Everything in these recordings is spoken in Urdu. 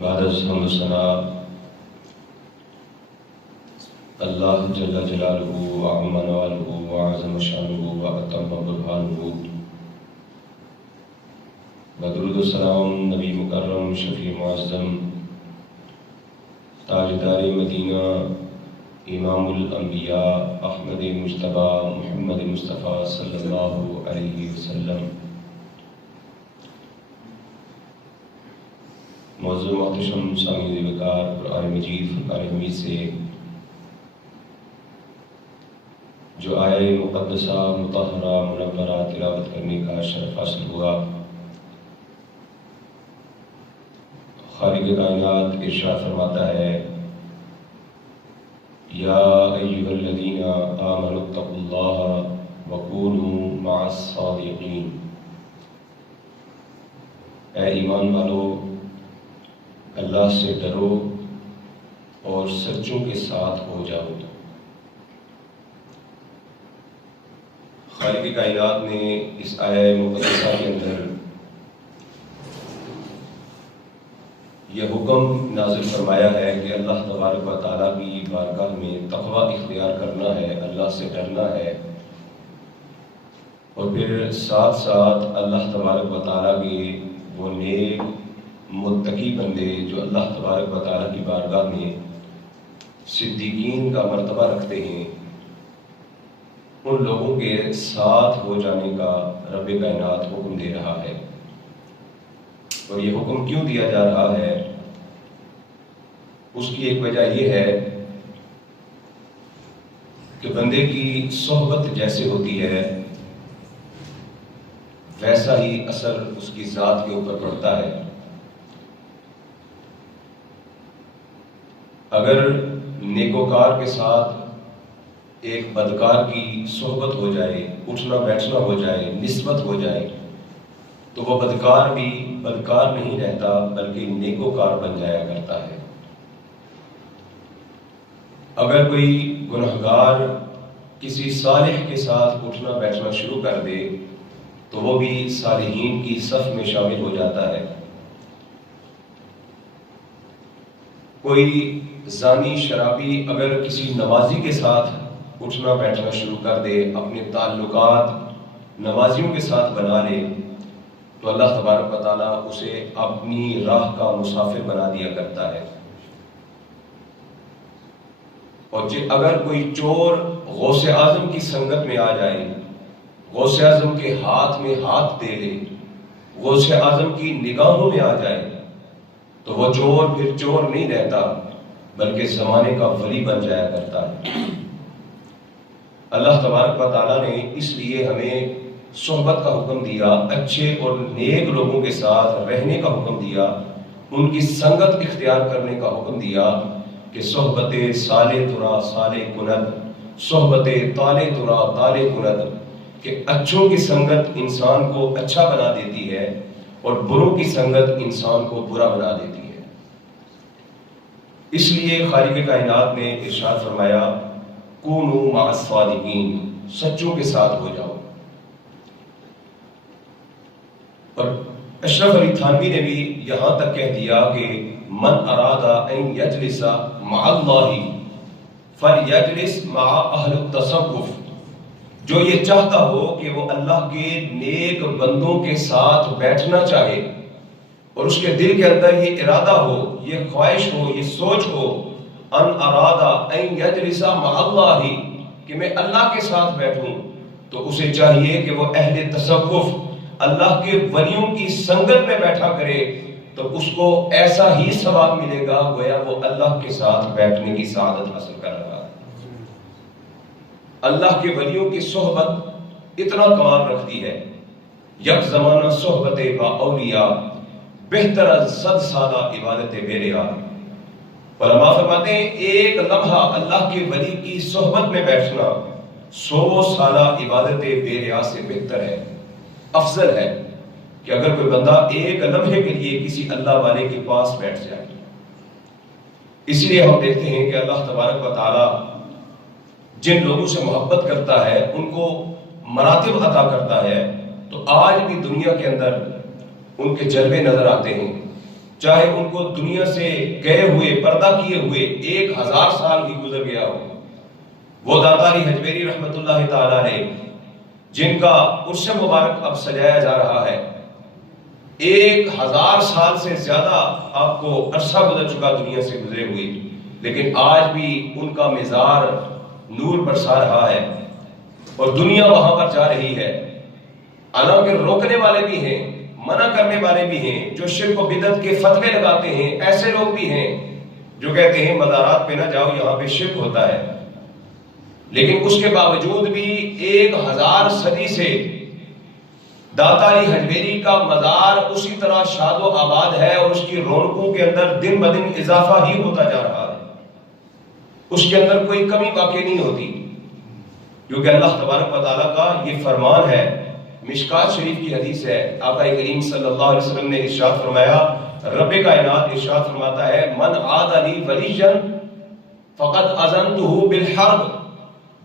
بعد از حمد و ثنا اللہ جل جلالہ وعظم نوالہ وعظم شانہ واتم برہانہ، بدرود و سلام نبی مکرم شفیع معظم تاجدار مدینہ امام الانبیاء احمد مجتبیٰ محمد مصطفیٰ صلی اللہ علیہ وسلم۔ معزز محتشم سامعین وقار، قرآن مجید فرقان حمید سے جو آیہ مقدسہ مطہرہ منورہ تلاوت کرنے کا شرف حاصل ہوا، خالق کائنات ارشاد فرماتا ہے: یا ایھا الذین آمنوا اتقوا اللہ وکونوا مع الصادقین۔ اے ایمان والو، اللہ سے ڈرو اور سچوں کے ساتھ ہو جاؤ۔ خالق کائنات نے اس آیہ مقدسہ کے اندر یہ حکم نازل فرمایا ہے کہ اللہ تبارک و تعالیٰ کی بارگاہ میں تقوی اختیار کرنا ہے، اللہ سے ڈرنا ہے، اور پھر ساتھ ساتھ اللہ تبارک و تعالیٰ کے وہ نیک متقی بندے جو اللہ تبارک و تعالیٰ کی بارگاہ میں صدیقین کا مرتبہ رکھتے ہیں، ان لوگوں کے ساتھ ہو جانے کا رب کائنات حکم دے رہا ہے۔ اور یہ حکم کیوں دیا جا رہا ہے؟ اس کی ایک وجہ یہ ہے کہ بندے کی صحبت جیسے ہوتی ہے ویسا ہی اثر اس کی ذات کے اوپر پڑتا ہے۔ اگر نیکوکار کے ساتھ ایک بدکار کی صحبت ہو جائے، اٹھنا بیٹھنا ہو جائے، نسبت ہو جائے، تو وہ بدکار بھی بدکار نہیں رہتا بلکہ نیکوکار بن جایا کرتا ہے۔ اگر کوئی گنہگار کسی صالح کے ساتھ اٹھنا بیٹھنا شروع کر دے تو وہ بھی صالحین کی صف میں شامل ہو جاتا ہے۔ کوئی زانی شرابی اگر کسی نمازی کے ساتھ اٹھنا بیٹھنا شروع کر دے، اپنے تعلقات نمازیوں کے ساتھ بنا لے، تو اللہ تبارک و تعالیٰ اسے اپنی راہ کا مسافر بنا دیا کرتا ہے۔ اور اگر کوئی چور غوث اعظم کی سنگت میں آ جائے، غوث اعظم کے ہاتھ میں ہاتھ دے لے، غوث اعظم کی نگاہوں میں آ جائے، تو وہ چور پھر چور نہیں رہتا بلکہ زمانے کا ولی بن جایا کرتا ہے۔ اللہ تبارک و تعالیٰ نے اس لیے ہمیں صحبت کا حکم دیا، اچھے اور نیک لوگوں کے ساتھ رہنے کا حکم دیا، ان کی سنگت اختیار کرنے کا حکم دیا کہ صحبت صالح ترا صالح کند، صحبت طالع ترا طالع کند، کہ اچھوں کی سنگت انسان کو اچھا بنا دیتی ہے اور بروں کی سنگت انسان کو برا بنا دیتی ہے۔ اس لیے خالق کائنات نے ارشاد فرمایا: کونوا مع الصادقین، سچوں کے ساتھ ہو جاؤ۔ اور اشرف علی تھانوی نے بھی یہاں تک کہہ دیا کہ من اراد ان یجلس مع اللہ فلیجلس مع اہل التصوف، جو یہ چاہتا ہو کہ وہ اللہ کے نیک بندوں کے ساتھ بیٹھنا چاہے اور اس کے دل کے اندر یہ ارادہ ہو، یہ خواہش ہو، یہ سوچ ہو، ان ارادہ ان یجلس مع اللہ، کہ میں اللہ کے ساتھ بیٹھوں، تو اسے چاہیے کہ وہ اہل تصوف اللہ کے ولیوں کی سنگت میں بیٹھا کرے، تو اس کو ایسا ہی ثواب ملے گا گویا وہ اللہ کے ساتھ بیٹھنے کی سعادت حاصل کر رہا ہے۔ اللہ کے ولیوں کی صحبت اتنا کمال رکھتی ہے، یک زمانہ صحبت با اولیاء بہتر از 100 سالہ عبادت بے ریا۔ علماء فرماتے ہیں ایک لمحہ اللہ کے ولی کی صحبت میں بیٹھنا 100 سالہ عبادت بے ریا سے بہتر ہے، افضل ہے کہ اگر کوئی بندہ ایک لمحے کے لیے کسی اللہ والے کے پاس بیٹھ جائے۔ اسی لیے ہم دیکھتے ہیں کہ اللہ تبارک و تعالیٰ جن لوگوں سے محبت کرتا ہے ان کو مراتب عطا کرتا ہے، تو آج بھی دنیا کے اندر ان کے جلوے نظر آتے ہیں۔ چاہے ان کو دنیا سے گئے ہوئے پردہ کیے ہوئے 1000 سال بھی گزر گیا ہو، وہ داتا علی حجویری رحمت اللہ تعالی علیہ جن کا عرس مبارک اب سجایا جا رہا ہے، 1000 سال سے زیادہ آپ کو عرصہ گزر چکا دنیا سے گزرے ہوئے، لیکن آج بھی ان کا مزار نور برسا رہا ہے اور دنیا وہاں پر جا رہی ہے۔ حالانکہ روکنے والے بھی ہیں، منع کرنے والے بھی ہیں، جو شرک و بدعت کے فتوے لگاتے ہیں، ایسے لوگ بھی ہیں جو کہتے ہیں مزارات پہ نہ جاؤ، یہاں پہ شرک ہوتا ہے، لیکن اس کے باوجود بھی 1000 صدی سے داتا علی حجویری کا مزار اسی طرح شاد و آباد ہے اور اس کی رونقوں کے اندر دن بدن اضافہ ہی ہوتا جا رہا ہے، اس کے اندر کوئی کمی واقع نہیں ہوتی، کیونکہ اللہ تبارک و تعالیٰ کا یہ فرمان ہے۔ مشکات شریف کی حدیث ہے، آقا کریم صلی اللہ علیہ وسلم نے ارشاد فرمایا، رب کائنات ارشاد فرماتا ہے، من عاد لی ولیا فقد اذنتہ بالحرب،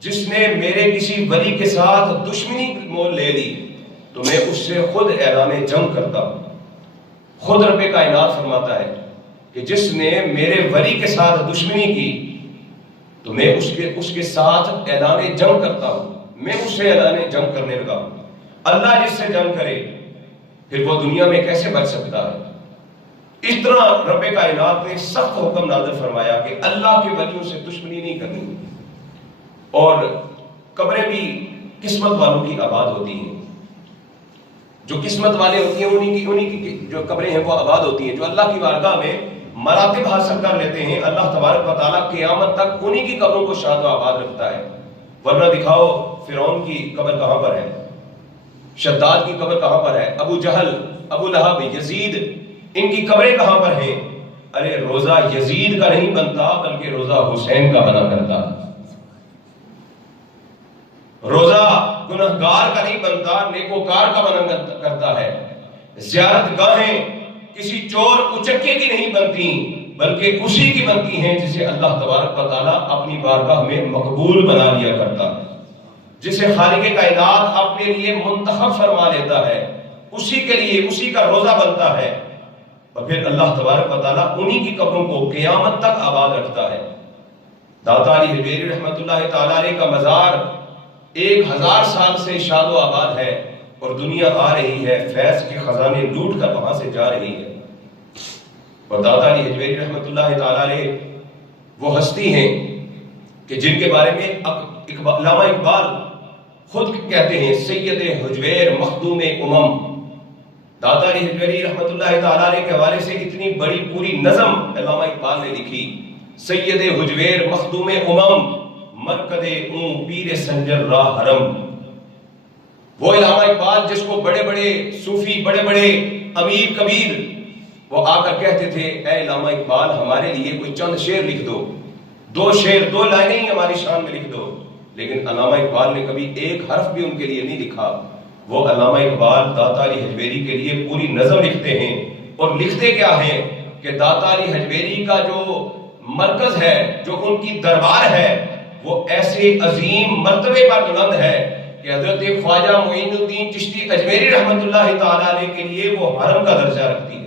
جس نے میرے کسی ولی کے ساتھ دشمنی مول لے لی تو میں اس سے خود اعلان جنگ کرتا ہوں۔ خود رب کائنات فرماتا ہے کہ جس نے میرے ولی کے ساتھ دشمنی کی تو میں اس کے ساتھ اعلان جنگ کرتا ہوں، میں اس سے اعلان جنگ کرنے لگا ہوں۔ اللہ جس سے جنگ کرے پھر وہ دنیا میں کیسے بچ سکتا ہے؟ اس طرح رب کائنات نے سخت حکم نازل فرمایا کہ اللہ کے ولیوں سے دشمنی نہیں کرنی، اور قبریں بھی قسمت والوں کی آباد ہوتی ہیں، جو قسمت والے ہوتی ہیں انہی کی جو قبریں ہیں وہ آباد ہوتی ہیں، جو اللہ کی بارگاہ میں مراتب حاصل کر لیتے ہیں، اللہ تبارک و تعالیٰ قیامت تک انہی کی قبروں کو شاد و آباد رکھتا ہے۔ ورنہ دکھاؤ فرعون کی قبر کہاں پر ہے، شداد کی قبر کہاں پر ہے، ابو جہل، ابو لہب، یزید، ان کی قبریں کہاں پر ہیں؟ ارے روزہ یزید کا نہیں بنتا بلکہ روزہ حسین کا بنا کرتا، روزہ گنہگار کا نہیں بنتا نیکوکار کا بنا کرتا ہے، زیارت گاہیں کسی چور اچکے کی نہیں بنتی بلکہ اسی کی بنتی ہیں جسے اللہ تبارک و تعالیٰ اپنی بارگاہ میں مقبول بنا لیا کرتا ہے، جسے خالق کائنات اپنے لیے منتخب فرما لیتا ہے، اسی کے لیے اسی کا روزہ بنتا ہے، اور پھر اللہ تبارک و تعالیٰ انہی کی قبروں کو قیامت تک آباد رکھتا ہے۔ داتا علی حجویری رحمت اللہ تعالیٰ علیہ کا مزار 1000 سال سے شاد و آباد ہے اور دنیا آ رہی ہے، فیض کے خزانے لوٹ کر وہاں سے جا رہی ہے۔ اور داتا علی حجویری رحمت اللہ تعالیٰ علیہ وہ ہستی ہیں کہ جن کے بارے میں علامہ اقبال خود کہتے ہیں، سید حجویر مخدوم امم۔ داتا علی حجویری رحمت اللہ تعالیٰ علیہ کے حوالے سے اتنی بڑی پوری نظم علامہ اقبال نے لکھی، سید حجویر مخدوم امم، مرکد اون پیر سنجر راہ حرم۔ وہ علامہ اقبال جس کو بڑے بڑے صوفی، بڑے بڑے امیر کبیر وہ آ کر کہتے تھے، اے علامہ اقبال ہمارے لیے کوئی چند شعر لکھ دو، 2 شعر 2 لائنیں ہی ہماری شان میں لکھ دو، لیکن علامہ اقبال نے کبھی ایک حرف بھی ان کے لیے نہیں لکھا۔ وہ علامہ اقبال داتا علی حجویری کے لیے پوری نظم لکھتے ہیں، اور لکھتے کیا ہیں کہ داتا علی حجویری کا جو مرکز ہے، جو ان کی دربار ہے، وہ ایسے عظیم مرتبے پر بلند ہے کہ حضرت خواجہ معین الدین چشتی اجمیری رحمت اللہ تعالیٰ علیہ کے لیے وہ حرم کا درجہ رکھتی ہے۔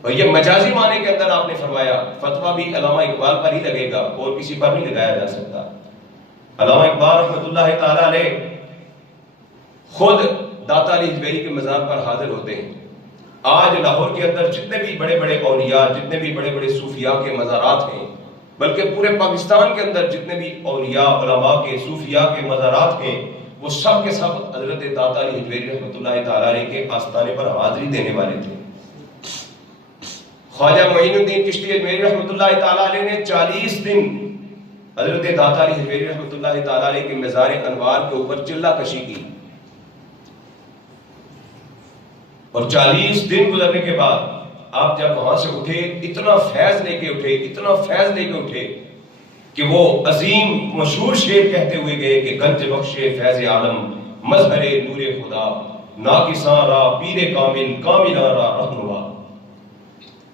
اور یہ مجازی معنی کے اندر آپ نے فرمایا، فتویٰ بھی علامہ اقبال پر ہی لگے گا اور کسی پر نہیں لگایا جا سکتا۔ علامہ اقبال رحمت اللہ تعالیٰ علیہ خود داتا علی حجویری کے مزار پر حاضر ہوتے ہیں۔ آج لاہور کے اندر جتنے بھی بڑے بڑے اولیاء، جتنے بھی بڑے بڑے صوفیاء کے مزارات ہیں، بلکہ پورے پاکستان کے اندر جتنے بھی اولیاء، علماء کے، صوفیاء کے مزارات ہیں، وہ سب کے سب حضرت داتا علی حجویری رحمت اللہ تعالیٰ علیہ کے آستانے پر حاضری دینے والے تھے۔ خواجہ معین الدین چشتی اجمیری رحمت اللہ تعالیٰ علیہ نے 40 دن حضرت داتا علی حجویری رحمت اللہ تعالیٰ علیہ کے مزار انوار کے اوپر چلہ کشی کی، اور 40 دن گزرنے کے بعد آپ جب وہاں سے اٹھے، اتنا فیض لے کے اٹھے، اتنا فیض لے کے اٹھے کہ وہ عظیم مشہور شعر کہتے ہوئے گئے کہ گنج بخش فیض عالم، مظہر نور خدا، ناقصاں را پیر کامل، کاملاں را رہنما،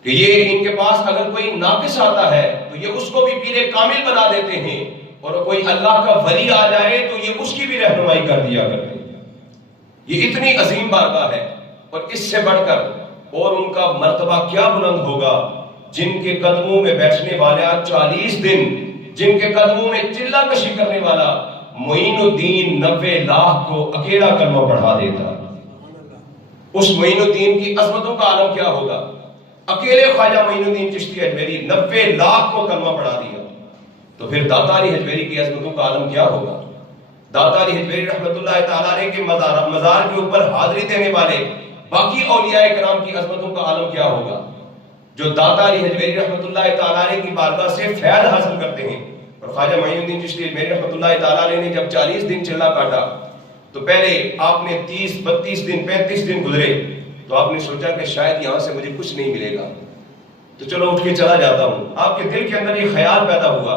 کہ یہ ان کے پاس اگر کوئی ناقص آتا ہے تو یہ اس کو بھی پیر کامل بنا دیتے ہیں، اور کوئی اللہ کا ولی آ جائے تو یہ اس کی بھی رہنمائی کر دیا کرتے ہیں۔ یہ اتنی عظیم بارگاہ ہے، اور اس سے بڑھ کر اور ان کا مرتبہ کیا بلند ہوگا جن کے قدموں میں بیٹھنے والا 40 دن، جن کے قدموں میں چلہ کشی کرنے والا معین الدین 90 لاکھ کو اکیلا کلمہ پڑھا دیتا۔ اس معین الدین کی عظمتوں کا عالم کیا ہوگا؟ اکیلے خواجہ معین الدین چشتی اجمیری 90 لاکھ کو کلمہ پڑھا دیا، تو پھر داتا علی حجویری کی عظمتوں کا عالم کیا ہوگا؟ داتا علی حجویری رحمۃ اللہ تعالیٰ علیہ کے مزار کے اوپر حاضری دینے والے باقی اولیاء کرام کی عظمتوں کا عالم کیا ہوگا؟ جو داتا علی حجویری رحمۃ اللہ تعالیٰ علیہ کی بارگاہ سے فیض حاصل کرتے ہیں۔ اور خواجہ معین الدین چشتی اجمیری رحمۃ اللہ تعالیٰ علیہ نے جب 40 دن چلہ کاٹا تو پہلے آپ نے 30 32 دن 35 دن گزرے تو آپ نے سوچا کہ شاید یہاں سے مجھے کچھ نہیں ملے گا، تو چلو اٹھ کے چلا جاتا ہوں۔ آپ کے دل کے اندر یہ خیال پیدا ہوا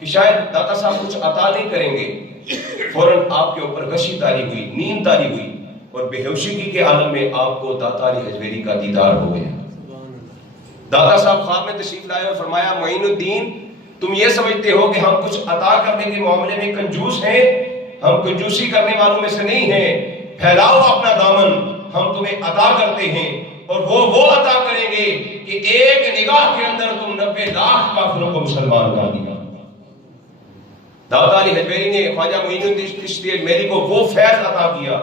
کہ شاید داتا صاحب کچھ عطا نہیں کریں گے، فوراً آپ کے اوپر غشی طاری ہوئی، نیند طاری ہوئی، اور بے ہوشی کے عالم میں آپ کو داتا علی حجویری کا دیدار ہو گیا۔ داتا صاحب خواب میں تشریف لائے اور فرمایا معین الدین تم یہ سمجھتے ہو کہ ہم کچھ عطا کرنے کے معاملے میں کنجوس ہیں؟ ہم کنجوسی کرنے والوں میں سے نہیں ہیں، پھیلاؤ اپنا دامن، ہم تمہیں عطا کرتے ہیں، اور وہ عطا کریں گے کہ ایک نگاہ کے اندر تم 90 لاکھ کافروں کو مسلمان کر دیا۔ داتا علی حجویری نے خواجہ معین الدین چشتی اجمیری کو وہ فیض عطا کیا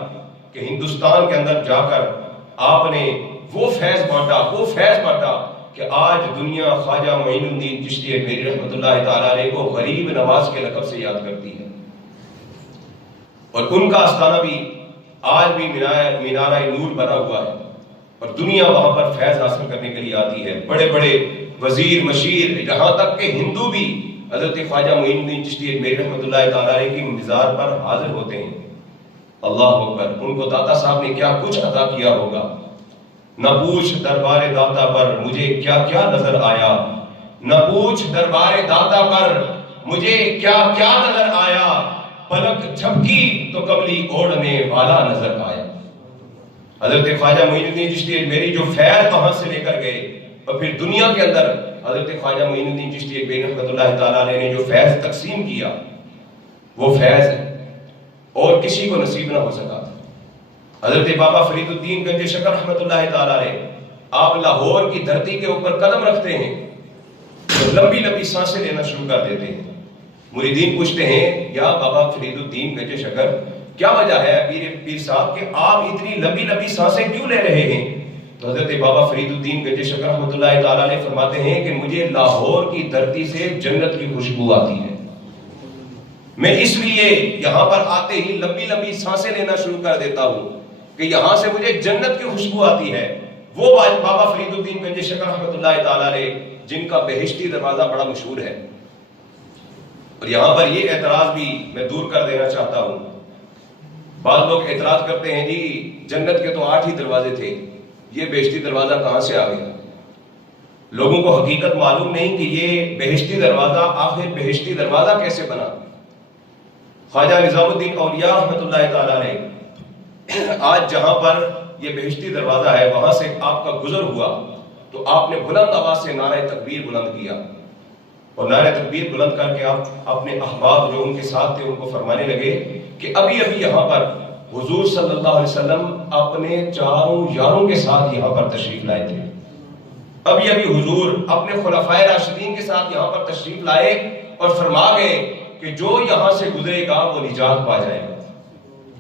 کہ ہندوستان کے اندر جا کر آپ نے وہ فیض بانٹا کہ آج دنیا خواجہ معین الدین چشتی اجمیری رحمۃ اللہ تعالیٰ علیہ کو غریب نواز کے لقب سے یاد کرتی ہے، اور ان کا آستانہ بھی آج بھی مینارہ نور بنا ہوا ہے، اور دنیا وہاں پر فیض حاصل کرنے کے لیے آتی ہے۔ بڑے بڑے وزیر مشیر، یہاں تک کہ ہندو بھی حضرت خواجہ معین الدین چشتی اجمیری رحمۃ اللہ تعالیٰ علیہ کی مزار پر حاضر ہوتے ہیں۔ اللہ اکبر، ان کو داتا صاحب نے کیا کچھ عطا کیا ہوگا۔ نہ پوچھ دربار داتا پر مجھے کیا کیا نظر آیا، نہ پوچھ دربار داتا پر مجھے کیا کیا نظر آیا، پلک جھپکی تو کملی اوڑھنے والا نظر آیا۔ حضرت خواجہ معین الدین چشتی اجمیری جو فیض وہاں سے لے کر گئے، اور پھر دنیا کے اندر حضرت خواجہ معین الدین چشتی اجمیری رحمۃ اللہ تعالیٰ علیہ نے جو فیض تقسیم کیا، وہ فیض اور کسی کو نصیب نہ ہو سکا۔ حضرت بابا فرید الدین گنج شکر رحمۃ اللہ تعالیٰ علیہ، آپ لاہور کی دھرتی کے اوپر قدم رکھتے ہیں تو لمبی لمبی سانسیں لینا شروع کر دیتے ہیں۔ مریدین پوچھتے ہیں یا بابا فرید الدین گنج شکر کیا وجہ ہے پیر صاحب کہ آپ اتنی لمبی لمبی سانسیں کیوں لے رہے ہیں؟ تو حضرت بابا فرید الدین گنج شکر رحمۃ اللہ تعالیٰ علیہ فرماتے ہیں کہ مجھے لاہور کی دھرتی سے جنت کی خوشبو آتی ہے، میں اس لیے یہاں پر آتے ہی لمبی لمبی سانسیں لینا شروع کر دیتا ہوں کہ یہاں سے مجھے جنت کی خوشبو آتی ہے۔ وہ بابا فرید الدین گنج شکر رحمۃ اللہ تعالیٰ علیہ جن کا بہشتی دروازہ بڑا مشہور ہے، اور یہاں پر یہ اعتراض بھی میں دور کر دینا چاہتا ہوں۔ بعض لوگ اعتراض کرتے ہیں جی جنت کے تو 8 ہی دروازے تھے، یہ بہشتی دروازہ کہاں سے آ گیا؟ لوگوں کو حقیقت معلوم نہیں کہ یہ بہشتی دروازہ آخر بہشتی دروازہ کیسے بنا۔ خواجہ نظام الدین اولیاء رحمۃ اللہ تعالیٰ علیہ آج جہاں پر یہ بہشتی دروازہ ہے وہاں سے آپ کا گزر ہوا تو آپ نے بلند آواز سے نعرہ تکبیر بلند کیا، اور نعرہ تکبیر بلند کر کے آپ اپنے احباب جو ان کے ساتھ تھے ان کو فرمانے لگے کہ ابھی ابھی یہاں پر حضور صلی اللہ علیہ وسلم اپنے 4 یاروں کے ساتھ یہاں پر تشریف لائے تھے، ابھی ابھی حضور اپنے خلفائے راشدین کے ساتھ یہاں پر تشریف لائے اور فرما گئے کہ جو یہاں سے گزرے گا وہ نجات پا جائے گا،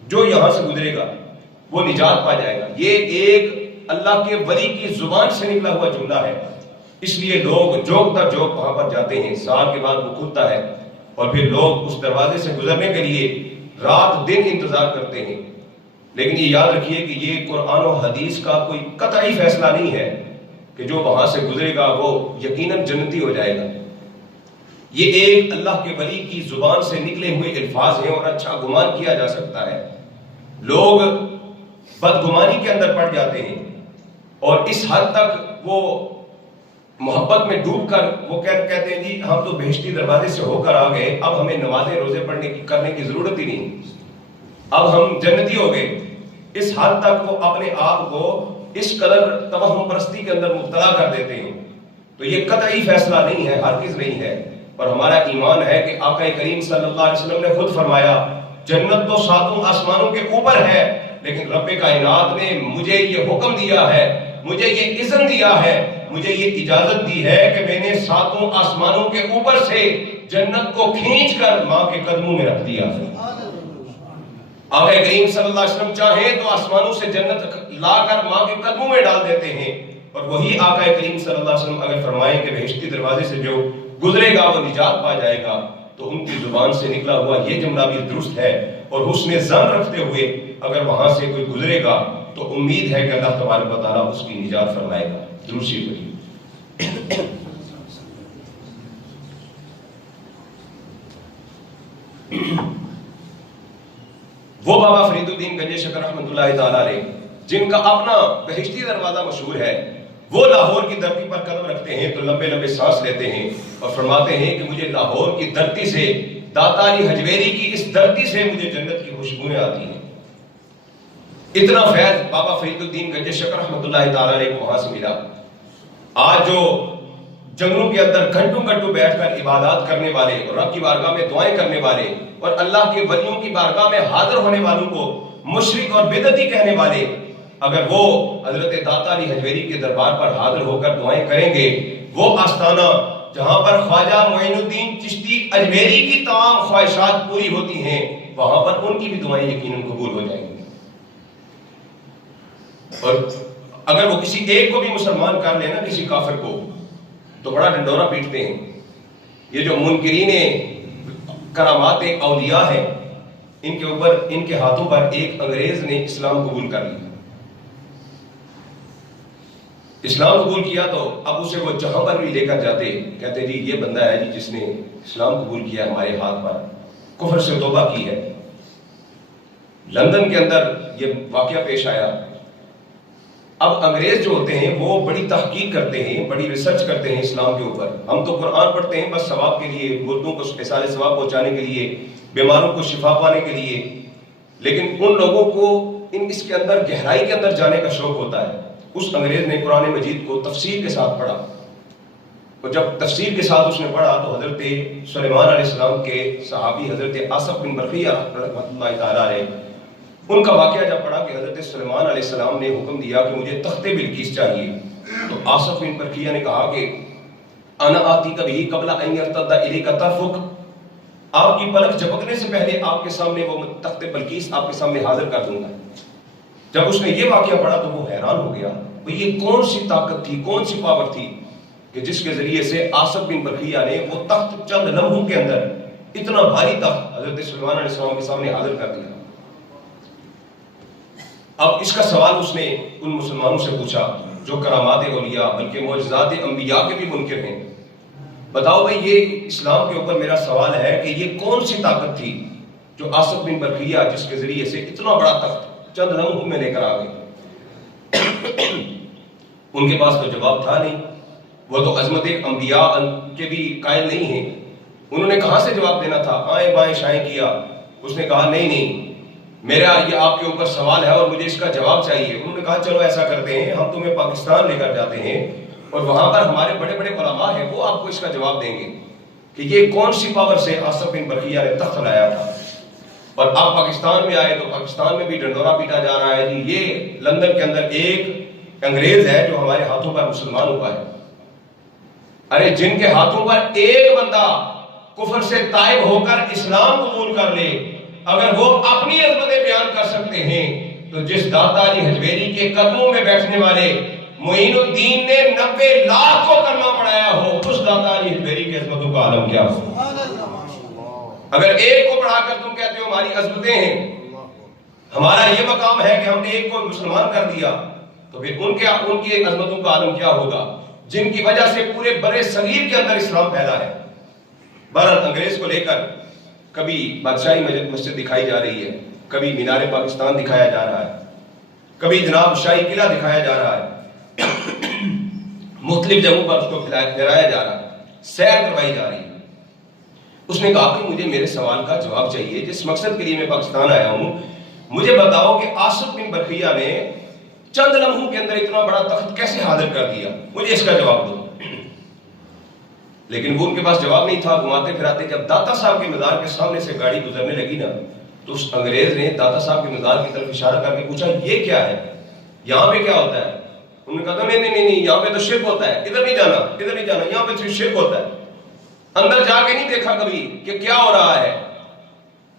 جو یہاں سے گزرے گا وہ نجات پا جائے گا۔ یہ ایک اللہ کے ولی کی زبان سے نکلا ہوا جملہ ہے، اس لیے لوگ جوک در جوک وہاں پر جاتے ہیں، سال کے بعد وہ کھلتا ہے اور پھر لوگ اس دروازے سے گزرنے کے لیے رات دن انتظار کرتے ہیں۔ لیکن یہ یاد رکھیے کہ یہ قرآن و حدیث کا کوئی قطعی فیصلہ نہیں ہے کہ جو وہاں سے گزرے گا وہ یقیناً جنتی ہو جائے گا۔ یہ ایک اللہ کے ولی کی زبان سے نکلے ہوئے الفاظ ہیں اور اچھا گمان کیا جا سکتا ہے۔ لوگ بدگمانی کے اندر پڑ جاتے ہیں اور اس حد تک وہ محبت میں ڈوب کر وہ کہتے ہیں جی ہم تو بہشتی دروازے سے ہو کر آ گئے، اب ہمیں نمازیں روزے کرنے کی ضرورت ہی نہیں، اب ہم جنتی ہو گئے۔ اس حد تک وہ اپنے آپ کو اس قدر توہم پرستی کے اندر مبتلا کر دیتے ہیں۔ تو یہ قطعی فیصلہ نہیں ہے، ہرگز نہیں ہے، اور ہمارا ایمان ہے کہ آقا کریم صلی اللہ علیہ وسلم نے خود فرمایا جنت تو 7 آسمانوں کے اوپر ہے، لیکن رب کائنات نے مجھے یہ حکم دیا ہے مجھے یہ اذن دیا ہے، مجھے یہ اجازت دی ہے کہ میں نے ساتوں آسمانوں کے اوپر سے جنت کو کھینچ کر ماں کے قدموں میں رکھ دیا ہے۔ آقا کریم صلی اللہ علیہ وسلم چاہیں تو آسمانوں سے جنت لا کر ماں کے قدموں میں ڈال دیتے ہیں، اور وہی آقا کریم صلی اللہ علیہ وسلم اگر فرمائیں کہ بہشتی دروازے سے جو گزرے گا وہ نجات پا جائے گا، تو ان کی زبان سے نکلا ہوا یہ جملہ بھی درست ہے، اور حسن ظن رکھتے ہوئے اگر وہاں سے کوئی گزرے گا تو امید ہے کہ اللہ تبارک و تعالیٰ اس کی نجات فرمائے گا۔ درود شریف پڑھیے۔ وہ بابا فرید الدین گنج شکر رحمۃ اللہ تعالیٰ علیہ جن کا اپنا بہشتی دروازہ مشہور ہے، وہ لاہور کی دھرتی پر قدم رکھتے ہیں تو لمبے لمبے سانس لیتے ہیں اور فرماتے ہیں کہ مجھے لاہور کی دھرتی سے، داتا علی حجویری کی اس دھرتی سے مجھے جنت کی خوشبوئیں آتی ہیں۔ اتنا فیض بابا فرید الدین گنج شکر رحمۃ اللہ تعالیٰ علیہ کو وہاں سے ملا۔ آج جو جنگلوں کے اندر گھنٹوں گھنٹوں بیٹھ کر عبادات کرنے والے اور رب کی بارگاہ میں دعائیں کرنے والے اور اللہ کے ولیوں کی بارگاہ میں حاضر ہونے والوں کو مشرک اور بدعتی کہنے والے، اگر وہ حضرت داتا علی حجویری کے دربار پر حاضر ہو کر دعائیں کریں گے، وہ آستانہ جہاں پر خواجہ معین الدین چشتی اجمیری کی تمام خواہشات پوری ہوتی ہیں، وہاں پر ان کی بھی دعائیں یقیناً قبول ہو جائیں گی۔ اور اگر وہ کسی ایک کو بھی مسلمان کر لے نا، کسی کافر کو، تو بڑا ڈنڈورا پیٹتے ہیں۔ یہ جو منکرین کرامات اولیاء ہیں، ان کے اوپر، ان کے ہاتھوں پر ایک انگریز نے اسلام قبول کر لیا۔ اسلام قبول کیا تو اب اسے وہ جہاں پر بھی لے کر جاتے، کہتے جی یہ بندہ ہے جی جس نے اسلام قبول کیا ہمارے ہاتھ پر، کفر سے توبہ کی ہے۔ لندن کے اندر یہ واقعہ پیش آیا۔ اب انگریز جو ہوتے ہیں وہ بڑی تحقیق کرتے ہیں، بڑی ریسرچ کرتے ہیں اسلام کے اوپر۔ ہم تو قرآن پڑھتے ہیں بس ثواب کے لیے، مردوں کو ایصال ثواب پہنچانے کے لیے، بیماروں کو شفا پانے کے لیے، لیکن ان لوگوں کو اس کے اندر گہرائی کے اندر جانے کا شوق ہوتا ہے۔ اس انگریز نے قرآن مجید کو تفسیر کے ساتھ پڑھا، اور جب تفسیر کے ساتھ اس نے پڑھا تو حضرت سلیمان علیہ السلام کے صحابی حضرت آصف بن برقیہ رحمۃ اللہ تعالیٰ علیہ، ان کا واقعہ جب پڑھا کہ حضرت سلیمان علیہ السلام نے حکم دیا کہ مجھے تخت بلقیس چاہیے، تو آصف بن برقیہ نے کہا کہ انا آتی کبھی قبل ان یرتد الیک طرفک، آپ کی پلک جھپکنے سے پہلے آپ کے سامنے وہ تخت بلقیس آپ کے سامنے حاضر کر دوں گا۔ جب اس نے یہ واقعہ پڑھا تو وہ حیران ہو گیا، یہ کون سی طاقت تھی، کون سی پاور تھی کہ جس کے ذریعے سے آصف بن برقیہ نے وہ تخت چند لمحوں کے اندر، اتنا بھاری تخت حضرت سلیمان علیہ السلام کے سامنے حاضر کر دیا۔ اب اس کا سوال اس نے ان مسلمانوں سے پوچھا جو کرامات اولیاء بلکہ معجزات انبیاء کے بھی منکر ہیں، بتاؤ بھائی یہ اسلام کے اوپر میرا سوال ہے کہ یہ کون سی طاقت تھی جو آصف بن برقیہ جس کے ذریعے سے اتنا بڑا تخت چند لمحوں میں لے کر آ گئے؟ ان کے پاس تو جواب تھا نہیں، وہ تو عظمت انبیاء کے بھی قائل نہیں ہیں۔ انہوں نے کہاں سے جواب دینا تھا؟ آئیں بائیں شائیں کیا۔ اس نے کہا نہیں میرا یہ آپ کے اوپر سوال ہے اور مجھے اس کا جواب چاہیے۔ انہوں نے کہا چلو ایسا کرتے ہیں، ہم تمہیں پاکستان لے کر جاتے ہیں اور وہاں پر ہمارے بڑے بڑے علماء ہیں، وہ آپ کو اس کا جواب دیں گے کہ یہ کون سی پاور سے آصف بن برقیہ نے تخت لایا تھا۔ اور آپ پاکستان میں آئے تو پاکستان میں بھی ڈنڈورا پیٹا جا رہا ہے جی یہ لندن کے اندر ایک انگریز ہے جو ہمارے ہاتھوں پر مسلمان ہوا ہے۔ ارے جن کے ہاتھوں پر ایک بندہ کفر سے تائب ہو کر اسلام قبول کر لے، اگر وہ اپنی عظمتیں بیان کر سکتے ہیں تو جس داتا علی حجویری کے قدموں میں بیٹھنے والے معین الدین نے 90 لاکھ کو کلمہ پڑھایا ہو، اس داتا علی حجویری کی عظمتوں کا عالم کیا ہو؟ اگر ایک کو پڑھا کر تم کہتے ہو ہماری عظمتیں ہیں، ہمارا یہ مقام ہے کہ ہم نے ایک کو مسلمان کر دیا، تو پھر ان کی عظمتوں کا عالم کیا ہوگا جن کی وجہ سے پورے برے صغیر کے اندر اسلام پھیلا ہے۔ بہرحال انگریز کو لے کر کبھی بادشاہی مسجد دکھائی جا رہی ہے، کبھی مینار پاکستان دکھایا جا رہا ہے، کبھی جناب شاہی قلعہ دکھایا جا رہا ہے، مختلف جگہوں پر اس کو پھیرایا جا رہا ہے، سیر کروائی جا رہی ہے۔ اس نے کہا کہ مجھے میرے سوال کا جواب چاہیے، جس مقصد کے لیے میں پاکستان آیا ہوں، مجھے بتاؤ کہ آصف بن برقیہ نے چند لمحوں کے اندر اتنا بڑا تخت کیسے حاضر کر دیا، مجھے اس کا جواب دو۔ لیکن وہ ان کے پاس جواب نہیں تھا۔ گھماتے پھراتے جب داتا صاحب کے مزار کے سامنے سے گاڑی گزرنے لگی نا، تو اس انگریز نے داتا صاحب کے مزار کی طرف اشارہ کر کے پوچھا یہ کیا ہے، یہاں پہ کیا ہوتا ہے؟ انہوں نے کہا نہیں نہیں نہیں یہاں پہ تو شرک ہوتا ہے، ادھر نہیں جانا ادھر نہیں جانا، یہاں پہ شرک ہوتا ہے۔ اندر جا کے نہیں دیکھا کبھی کہ کیا ہو رہا ہے،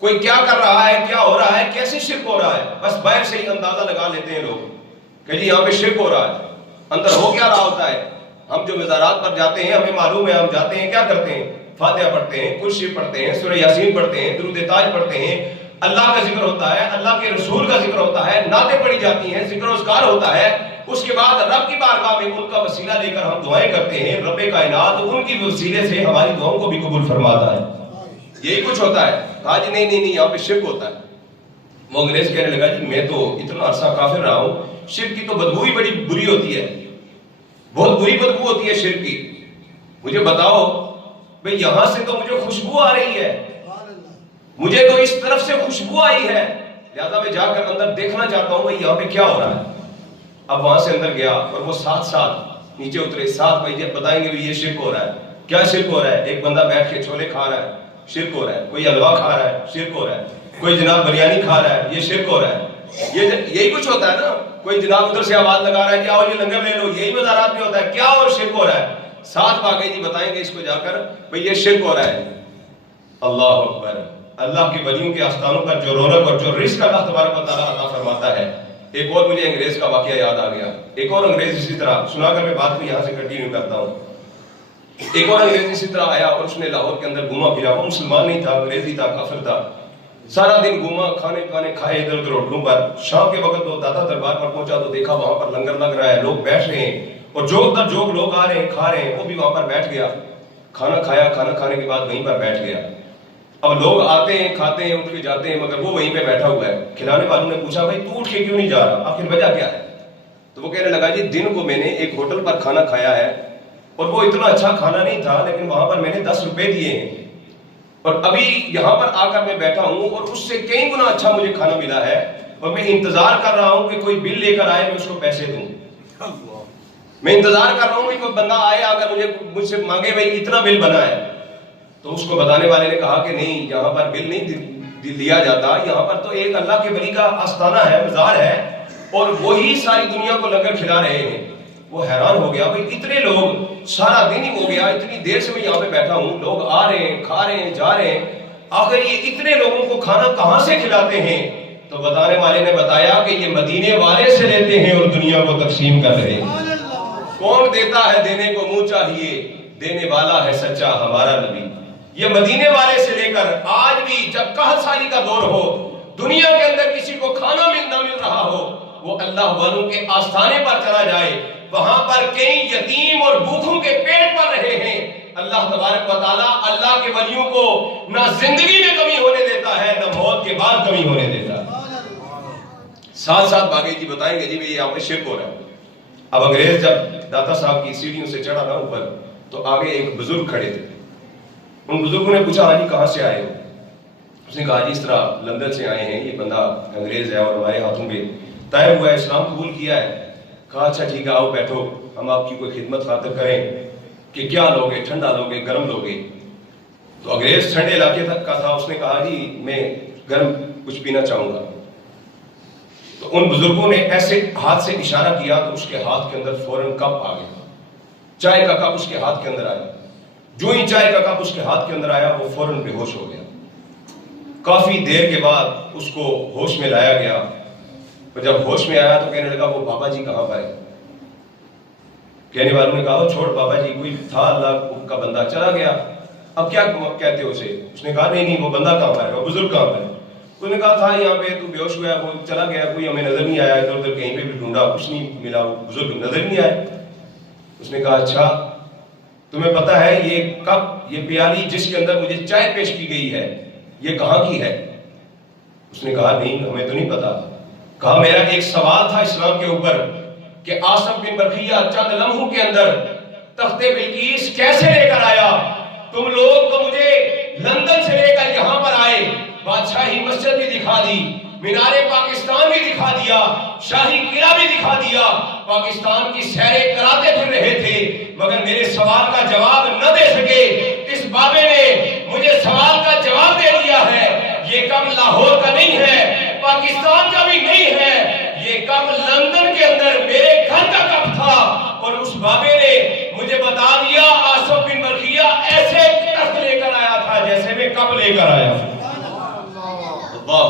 کوئی کیا کر رہا ہے، کیا ہو رہا ہے، کیسے شرک ہو رہا ہے، بس باہر سے ہی اندازہ لگا لیتے ہیں لوگ کہ جی یہاں پہ شرک ہو رہا ہے، اندر ہو کیا رہا ہوتا ہے۔ ہم جو مزارات پر جاتے ہیں ہمیں معلوم ہے، ہم جاتے ہیں کیا کرتے ہیں، فاتحہ پڑھتے ہیں، کل شریف پڑھتے ہیں، سورہ یاسین پڑھتے ہیں، درود تاج پڑھتے ہیں، اللہ کا ذکر ہوتا ہے، اللہ کے رسول کا ذکر ہوتا ہے، نعتیں پڑھی جاتی ہیں، ذکر و اذکار ہوتا ہے، اس کے بعد رب کی بارگاہ میں ان کا وسیلہ لے کر ہم دعائیں کرتے ہیں، رب کائنات ان کی وسیلے سے ہماری دعاؤں کو بھی قبول فرماتا ہے۔ یہی کچھ ہوتا ہے۔ کہا جی نہیں نہیں نہیں یہاں پہ شرک ہوتا ہے۔ وہ انگریز کہنے لگا جی میں تو اتنا عرصہ کافر رہا ہوں، شرک کی تو بدبو ہی بڑی بری ہوتی ہے، بہت بری بدبو ہوتی ہے شرک کی، مجھے بتاؤ بھئی یہاں سے تو مجھے خوشبو آ رہی ہے، مجھے تو اس طرف سے خوشبو آئی ہے، لہذا میں جا کر اندر دیکھنا چاہتا ہوں بھئی یہاں پہ کیا ہو رہا ہے۔ اب وہاں سے اندر گیا اور وہ ساتھ نیچے اترے، ساتھ بھائی جب بتائیں گے یہ شرک ہو رہا ہے۔ کیا شرک ہو رہا ہے؟ ایک بندہ بیٹھ کے چھولے کھا رہا ہے، شرک ہو رہا ہے، کوئی حلوہ کھا رہا ہے، شرک ہو رہا ہے، کوئی جناب بریانی کھا رہا ہے، یہ شرک ہو رہا ہے۔ یہی کچھ ہوتا ہے نا، کوئی جناب ادھر سے آواز لگا رہا ہے کہ آؤ یہ لنگر لے لو، یہی مزارات میں ہوتا ہے، کیا اور شرک ہو رہا ہے۔ ساتھ باقی جی بتائیں گے اس کو جا کر بھئی یہ شرک ہو رہا ہے۔ اللہ اکبر، اللہ کے ولیوں کے آستانوں پر جو رونق اور جو رزق اللہ تبارک و تعالیٰ عطا فرماتا ہے۔ ایک اور مجھے انگریز کا واقعہ یاد آ گیا، ایک اور انگریز اسی طرح سنا کر میں بات کو یہاں سے کنٹینیو کرتا ہوں۔ ایک اور انگریز اسی طرح آیا اور اس نے لاہور کے اندر گھوما پھرا، وہ مسلمان نہیں تھا، انگریزی تھا، کافر تھا، سارا دن گھوما، کھانے کھائے ادھر ادھر ہوٹلوں پر۔ شام کے وقت وہ داتا دربار پر پہنچا تو دیکھا وہاں پر لنگر لگ رہا ہے، لوگ بیٹھ رہے ہیں اور جوک در جوک لوگ آ رہے ہیں، کھا رہے ہیں، وہ بھی وہاں پر بیٹھ گیا، کھانا کھایا، کھانا کھانے کے بعد وہیں پر بیٹھ گیا۔ اب لوگ آتے ہیں، کھاتے ہیں، اٹھ کے جاتے ہیں، مگر وہ وہیں پہ بیٹھا ہوا ہے۔ کھلانے والوں نے پوچھا بھائی تو اٹھ کے کیوں نہیں جا رہا، آخر وجہ کیا ہے؟ تو وہ کہنے لگا جی دن کو میں نے ایک ہوٹل پر کھانا کھایا ہے اور وہ اتنا اچھا کھانا نہیں تھا، لیکن وہاں پر میں نے 10 روپے دیے ہیں اور ابھی یہاں پر آ کر میں بیٹھا ہوں اور اس سے کئی گنا اچھا مجھے کھانا ملا ہے اور میں انتظار کر رہا ہوں کہ کوئی بل لے کر آئے میں اس کو پیسے دوں، میں انتظار کر رہا ہوں کہ کوئی بندہ آئے اگر مجھ سے مانگے بھائی اتنا بل بنا ہے۔ تو اس کو بتانے والے نے کہا کہ نہیں یہاں پر بل نہیں لیا جاتا، یہاں پر تو ایک اللہ کے ولی کا آستانہ ہے، مزار ہے اور وہی ساری دنیا کو لنگر کھلا رہے ہیں۔ وہ حیران ہو گیا بھئی اتنے لوگ، سارا دن ہی ہو گیا، اتنی دیر سے میں یہاں پہ بیٹھا ہوں، لوگ آ رہے ہیں، کھا رہے ہیں، جا رہے ہیں، آخر یہ اتنے لوگوں کو کھانا کہاں سے کھلاتے ہیں؟ تو بتانے والے نے بتایا کہ یہ مدینے والے سے لیتے ہیں اور دنیا کو تقسیم کر رہے ہیں۔ کون دیتا ہے دینے کو منہ چاہیے، دینے والا ہے سچا ہمارا نبی۔ یہ مدینے والے سے لے کر آج بھی جب 61 سالی کا دور ہو، دنیا کے اندر کسی کو کھانا نہ مل رہا ہو، وہ اللہ والوں کے آستانے پر چلا جائے، وہاں پر کئی یتیم اور بھوکھوں کے پیٹ پر رہے ہیں۔ اللہ تبارک و تعالیٰ اللہ کے ولیوں کو نہ زندگی میں کمی ہونے دیتا ہے، نہ موت کے بعد کمی ہونے دیتا ہے۔ ساتھ ساتھ باقی جی بتائیں گے جی یہ یہاں پہ شرک ہو رہا ہے۔ اب انگریز جب داتا صاحب کی سیڑھیوں سے چڑھا نا اوپر تو آگے ایک بزرگ کھڑے تھے۔ ان بزرگوں نے پوچھا ہاں جی کہاں سے آئے ہو؟ اس نے کہا جی اس طرح لندن سے آئے ہیں، یہ بندہ انگریز ہے اور ہمارے ہاتھوں میں طے ہوا ہے، اسلام قبول کیا ہے۔ کہا اچھا ٹھیک ہے آؤ بیٹھو، ہم آپ کی کوئی خدمت خاطر کریں کہ کیا لوگے، ٹھنڈا لوگے، گرم لوگے؟ تو انگریز ٹھنڈے علاقے تک کا تھا، اس نے کہا جی میں گرم کچھ پینا چاہوں گا۔ تو ان بزرگوں نے ایسے ہاتھ سے اشارہ کیا تو اس کے ہاتھ کے اندر فوراً کپ آ گیا، چائے کا کپ اس کے ہاتھ کے اندر آیا۔ جو ہی چائے کا کپ اس کے ہاتھ کے اندر آیا وہ فوراً بے ہوش ہو گیا۔ کافی دیر کے بعد اس کو ہوش میں لایا گیا، اور جب ہوش میں آیا تو کہنے لگا وہ بابا جی کہاں پر ہے؟ کہنے والوں نے کہا چھوڑ بابا جی، کوئی تھا اللہ کا بندہ چلا گیا، اب کیا کہتے ہو اسے؟ اس نے کہا نہیں وہ بندہ کہاں پر ہے، وہ بزرگ کہاں پر ہے؟ اس نے کہا تھا یہاں پہ، تو بے ہوش ہوا ہے، وہ چلا گیا، کوئی ہمیں نظر نہیں آیا، ادھر ادھر کہیں پہ بھی ڈھونڈا کچھ نہیں ملا، وہ بزرگ نظر نہیں آئے۔ اس نے کہا اچھا تمہیں پتا ہے یہ کپ، یہ پیالی جس کے اندر مجھے چائے پیش کی گئی ہے یہ کہاں کی ہے؟ اس نے کہا نہیں ہمیں تو نہیں پتا۔ کہا میرا ایک سوال تھا اسلام کے اوپر کہ آصف بن برقیہ چند لمحوں کے اندر تخت بلقیس کیسے لے کر آیا؟ تم لوگ تو مجھے لندن سے لے کر یہاں پر آئے، بادشاہی مسجد بھی دکھا دی، مینار پاکستان بھی دکھا دیا، شاہی قلعہ بھی دکھا دیا، پاکستان کی سیریں کراتے پھر رہے تھے، مگر میرے سوال کا جواب نہ دے سکے۔ اس بابے نے مجھے سوال کا جواب دے دیا ہے، یہ کب لاہور کا نہیں ہے، پاکستان کا بھی نہیں ہے، یہ کب لندن کے اندر میرے گھر کا کب تھا۔ بابے نے مجھے بتا دیا آصف بن برقیہ ایسے تخت لے کر آیا تھا جیسے میں کب لے کر آیا اللہ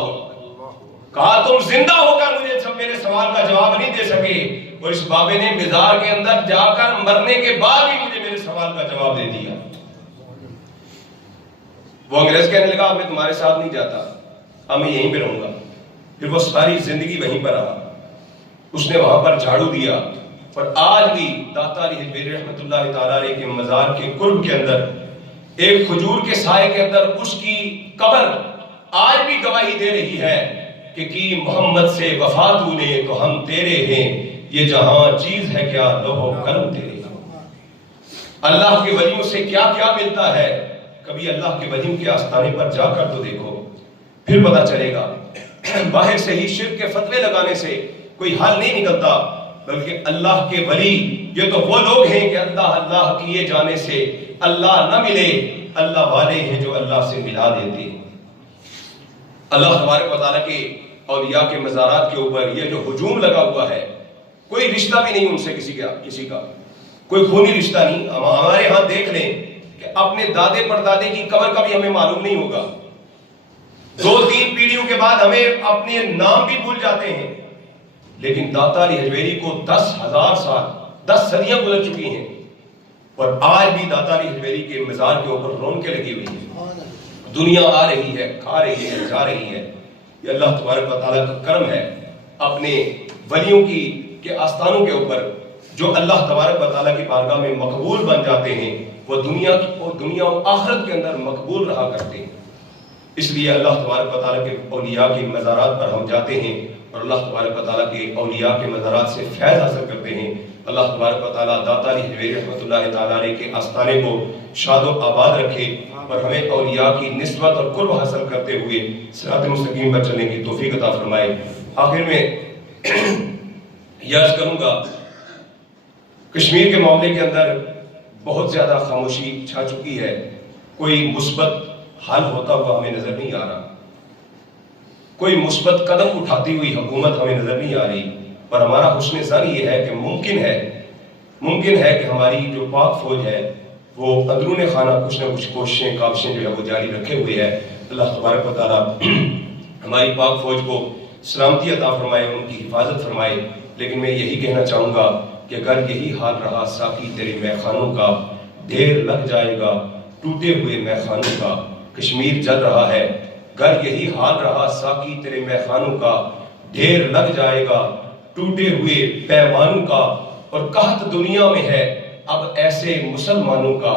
کہا تم زندہ ہو کر مجھے میرے سوال کا جواب نہیں دے سکے، اور اس بابے نے مزار کے اندر جا کر مرنے کے بعد ہی مجھے میرے سوال کا جواب دے دیا۔ وہ انگریز کہنے لگا میں تمہارے ساتھ نہیں جاتا، اب میں یہیں پہ رہوں گا۔ پھر وہ ساری زندگی وہیں پر رہا، اس نے وہاں پر جھاڑو دیا، اور آج بھی داتا علی حجویری رحمۃ اللہ تعالیٰ علیہ کے مزار کے قرب کے اندر ایک کھجور کے سائے کے اندر اس کی قبر آج بھی گواہی دے رہی ہے کہ کی محمد سے وفا تو نے تو ہم تیرے ہیں، یہ جہاں چیز ہے کیا لوح و قلم تیرے۔ اللہ کے ولیوں سے کیا کیا ملتا ہے، کبھی اللہ کے ولیوں کے آستانے پر جا کر تو دیکھو، پھر پتہ چلے گا۔ باہر سے ہی شرک کے فتوے لگانے سے کوئی حل نہیں نکلتا، بلکہ اللہ کے ولی یہ تو وہ لوگ ہیں کہ اللہ اللہ کیے جانے سے اللہ نہ ملے، اللہ والے ہیں جو اللہ سے ملا دیتے ہیں۔ اللہ تبارک و تعالیٰ کے اولیاء کے مزارات کے اوپر یہ جو ہجوم لگا ہوا ہے، کوئی رشتہ بھی نہیں ان سے کسی کا کوئی خونی رشتہ نہیں۔ ہمارے ہاں دیکھ لیں کہ اپنے دادے پردادے کی قبر کا بھی ہمیں معلوم نہیں ہوگا، 2-3 پیڑھیوں کے بعد ہمیں اپنے نام بھی بھول جاتے ہیں، لیکن داتا علی حجویری کو 10,000 سال 10 صدیاں گزر چکی ہیں، اور آج بھی داتا علی حجویری کے مزار کے اوپر رونقیں لگی ہوئی ہیں۔ دنیا آ رہی ہے، کھا رہی ہے، جا رہی ہے۔ یہ اللہ تبارک و تعالیٰ کا کرم ہے اپنے ولیوں کے آستانوں کے اوپر، جو اللہ تبارک و تعالیٰ کی بارگاہ میں مقبول بن جاتے ہیں، وہ دنیا و آخرت کے اندر مقبول رہا کرتے ہیں۔ اس لیے اللہ تبارک و تعالیٰ کے اولیاء کے مزارات پر ہم جاتے ہیں، اور اللہ تبارک و تعالیٰ کے اولیاء کے مزارات سے فیض حاصل کرتے ہیں۔ اللہ تبارک و تعالیٰ داتا علی حجویری رحمۃ اللہ تعالیٰ علیہ کے آستانے کو شاد و آباد رکھے، اور ہمیں اولیاء کی نسبت اور قرب حاصل کرتے ہوئے صراط مستقیم پر چلنے کی توفیق عطا فرمائے۔ آخر میں یاد کروں گا، کشمیر کے معاملے کے اندر بہت زیادہ خاموشی چھا چکی ہے، کوئی مثبت حل ہوتا ہوا ہمیں نظر نہیں آ رہا، کوئی مثبت قدم اٹھاتی ہوئی حکومت ہمیں نظر نہیں آ رہی، اور ہمارا حسن ظن یہ ہے کہ ممکن ہے کہ ہماری جو پاک فوج ہے وہ اندرون خانہ کچھ نہ کچھ کوششیں کاوشیں جو ہے وہ جاری رکھے ہوئے ہے۔ اللہ تبارک و تعالیٰ ہماری پاک فوج کو سلامتی عطا فرمائے، ان کی حفاظت فرمائے۔ لیکن میں یہی کہنا چاہوں گا کہ اگر یہی حال رہا ساقی تیرے میخانوں کا، ڈھیر لگ جائے گا ٹوٹے ہوئے میخانوں کا۔ کشمیر جل رہا ہے، اگر یہی حال رہا ساقی تیرے میخانوں کا، ڈھیر لگ جائے گا ٹوٹے ہوئے پیمانوں کا۔ اور قحط دنیا میں ہے اب ایسے مسلمانوں کا،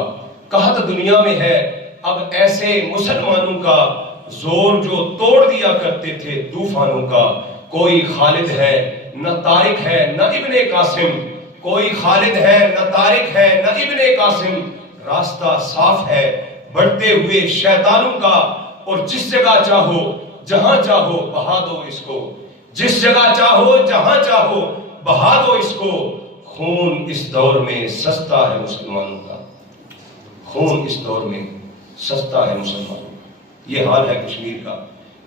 قحط دنیا میں ہے اب ایسے مسلمانوں کا، زور جو توڑ دیا کرتے تھے طوفانوں کا۔ کوئی خالد ہے نہ طارق ہے نہ ابن قاسم، کوئی خالد ہے نہ طارق ہے نہ ابن قاسم، راستہ صاف ہے بڑھتے ہوئے شیطانوں کا۔ اور جس جگہ چاہو جہاں چاہو بہا دو اس کو، جس جگہ چاہو جہاں چاہو بہا دو اس کو۔ خون اس دور میں سستا ہے مسلمانوں کا، خون اس دور میں سستا ہے مسلمانوں کا۔ یہ حال ہے کشمیر کا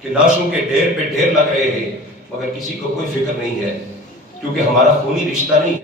کہ لاشوں کے ڈھیر پہ ڈھیر لگ رہے ہیں، مگر کسی کو کوئی فکر نہیں ہے، کیونکہ ہمارا خونی رشتہ نہیں ہے۔